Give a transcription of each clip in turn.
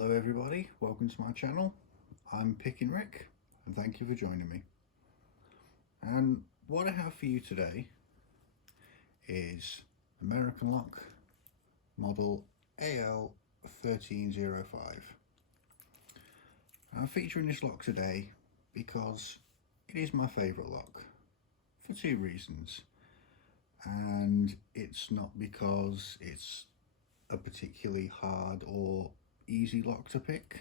Hello everybody, welcome to my channel. I'm Picking Rick and thank you for joining me. And what I have for you today is American lock model AL1305. I'm featuring this lock today because it is my favourite lock for two reasons, and it's not because it's a particularly hard or easy lock to pick.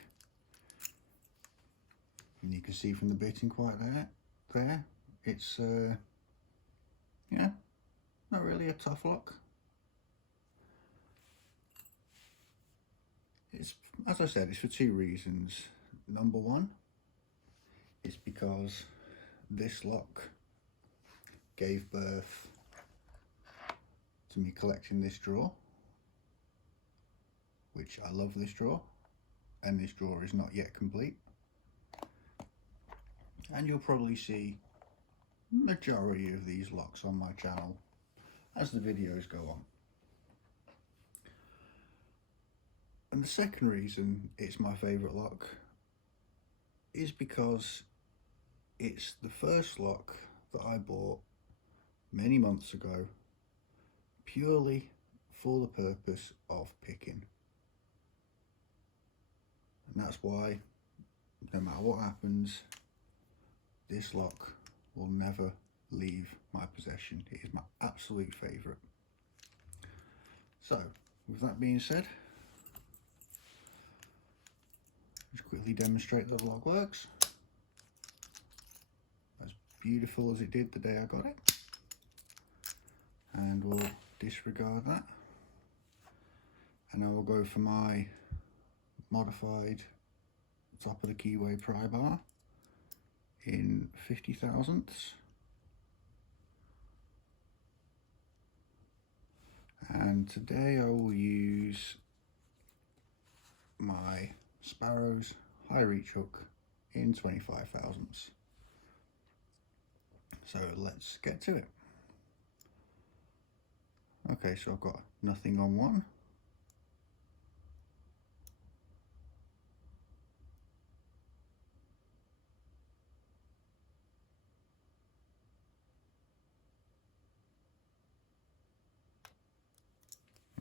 And you can see from the bitting quite there, it's yeah, not really a tough lock. It's, as I said, it's for two reasons. Number one, it's because this lock gave birth to me collecting this drawer, which I love this drawer, and this drawer is not yet complete. And you'll probably see majority of these locks on my channel as the videos go on. And the second reason it's my favourite lock is because it's the first lock that I bought many months ago purely for the purpose of picking. And that's why, no matter what happens, this lock will never leave my possession. It is my absolute favourite. So, with that being said, just quickly demonstrate that the lock works. As beautiful as it did the day I got it. And we'll disregard that. And I will go for my modified top of the keyway pry bar in 50 thousandths. And today I will use my Sparrow's high reach hook in 25 thousandths. So let's get to it. Okay, so I've got nothing on one.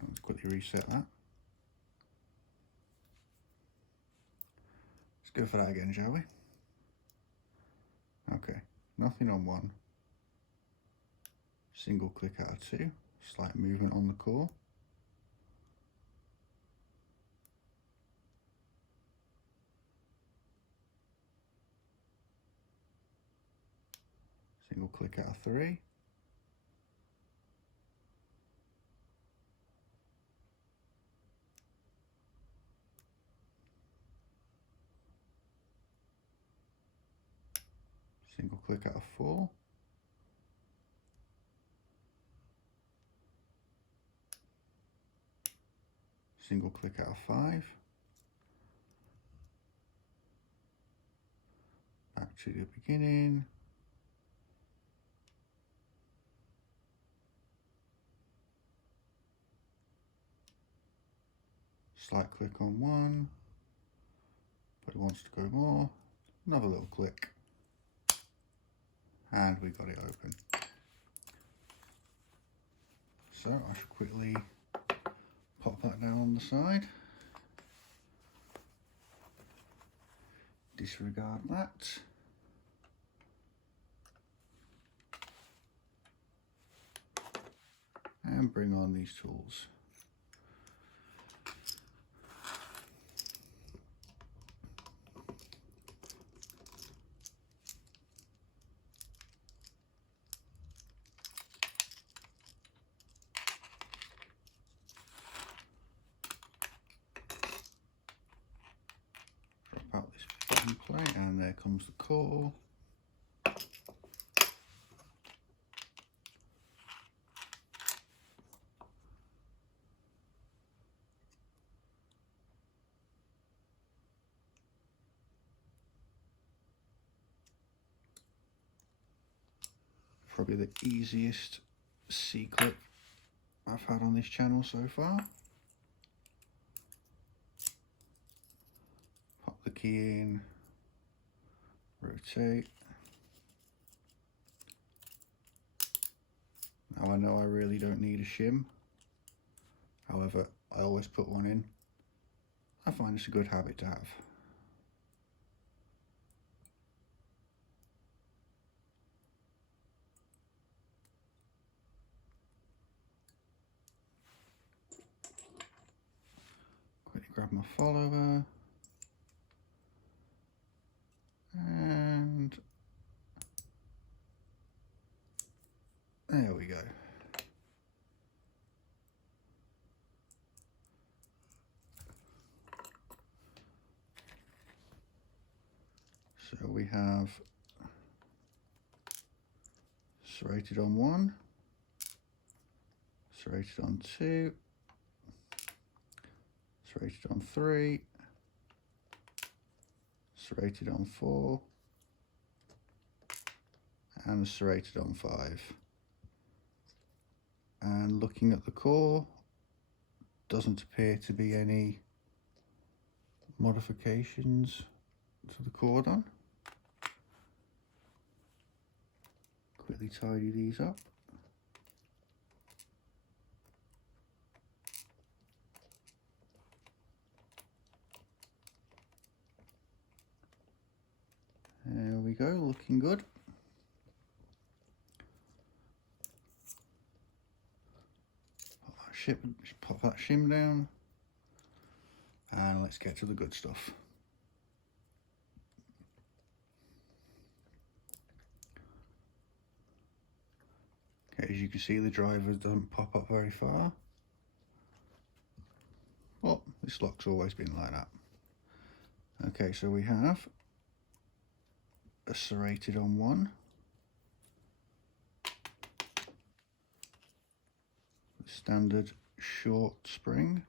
Let's quickly reset that. Let's go for that again, shall we? Okay, nothing on one. Single click out of two. Slight movement on the core. Single click out of three. Single click out of four. Single click out of five. Back to the beginning. Slight click on one, but it wants to go more. Another little click. And we got it open. So I should quickly pop that down on the side. Disregard that. And bring on these tools. Drop out this button plate, and there comes the core. Probably the easiest C-clip I've had on this channel so far. key in, rotate. Now I know I really don't need a shim, however I always put one in. I find it's a good habit to have. Quickly grab my follower and there we go. So we have serrated on 1, serrated on 2, serrated on 3, serrated on 4, and serrated on 5. And looking at the core, doesn't appear to be any modifications to the cordon. Quickly tidy these up. There we go, looking good. Pop that shim down, and let's get to the good stuff. Okay, as you can see, the driver doesn't pop up very far. Well, this lock's always been like that. Okay, so we have a serrated on 1, standard short spring,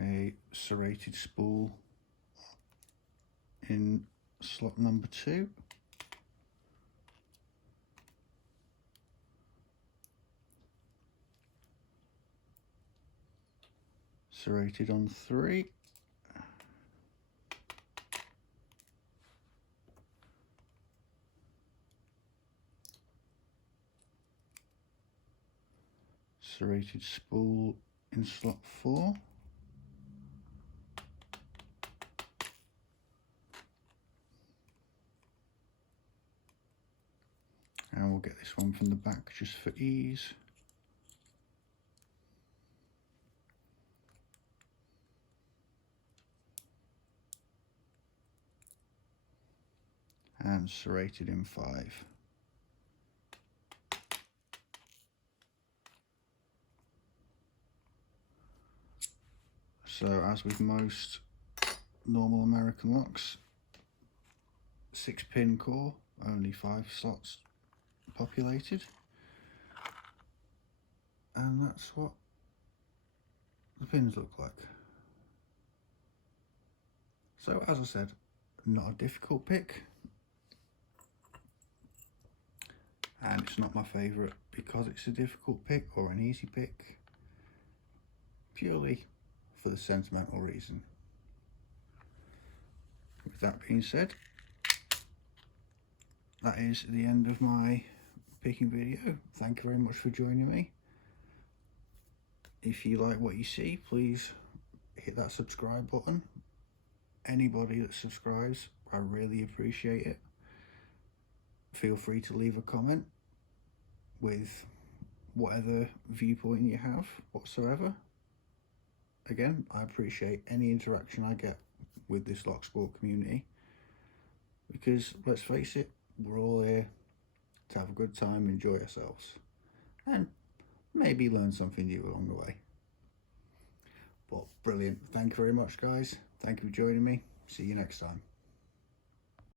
a serrated spool in slot number 2, serrated on 3, serrated spool in slot 4, and we'll get this one from the back just for ease. And serrated in 5. So as with most normal American locks, 6-pin core, only 5 slots populated, and that's what the pins look like. So as I said, not a difficult pick, and it's not my favourite because it's a difficult pick or an easy pick, purely for the sentimental reason. With that being said, that is the end of my picking video. Thank you very much for joining me. If you like what you see, please hit that subscribe button. Anybody that subscribes, I really appreciate it. Feel free to leave a comment with whatever viewpoint you have whatsoever. Again, I appreciate any interaction I get with this locksport community, because let's face it, we're all here to have a good time, enjoy ourselves, and maybe learn something new along the way. But brilliant. Thank you very much, guys. Thank you for joining me. See you next time.